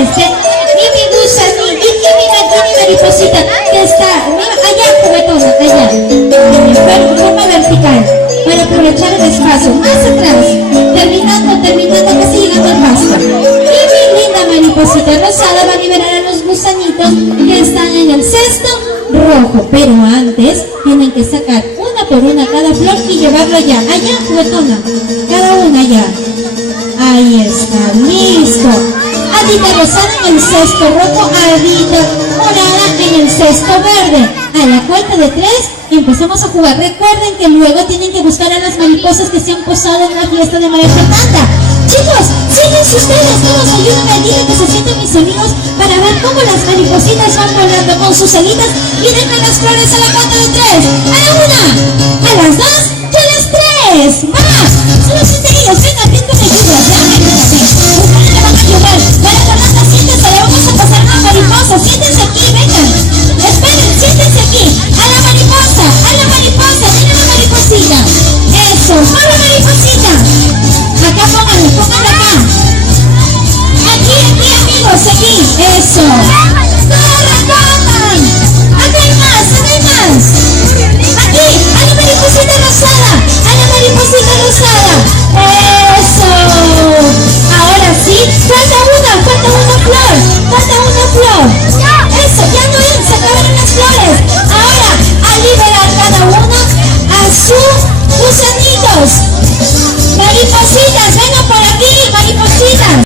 mi gusanito, mi mariposita, que está, allá, juguetona, allá, en forma vertical, para aprovechar el espacio, más atrás, terminando, casi llegando al pasto. Y mi linda mariposita rosada va a liberar a los gusanitos que están en el cesto rojo, pero antes tienen que sacar una por una cada flor y llevarlo allá, juguetona, cada una allá. Ahí está, listo. Adita rosada en el cesto rojo, adita morada en el cesto verde. A la cuenta de 3 empezamos a jugar. Recuerden que luego tienen que buscar a las mariposas que se han posado en la fiesta de María Fernanda. Chicos, síguense ustedes, todos ayúdenme a decirle que se sienten mis amigos para ver cómo las maripositas van volando con sus alitas y dejan las flores a la cuenta de 3. A la 1, a las 2 y a las 3. ¡Más! Solo sienten ellos, vengan, tienen ayudas, ustedes le van a ayudar. María Fernanda, siéntense, le vamos a pasar a la mariposa. Siéntense aquí, vengan. Esperen, siéntense aquí. A la mariposa, ven a la mariposita. Eso, ¡a la mariposita! Acá pónganlo acá. Aquí, amigos, aquí. Eso.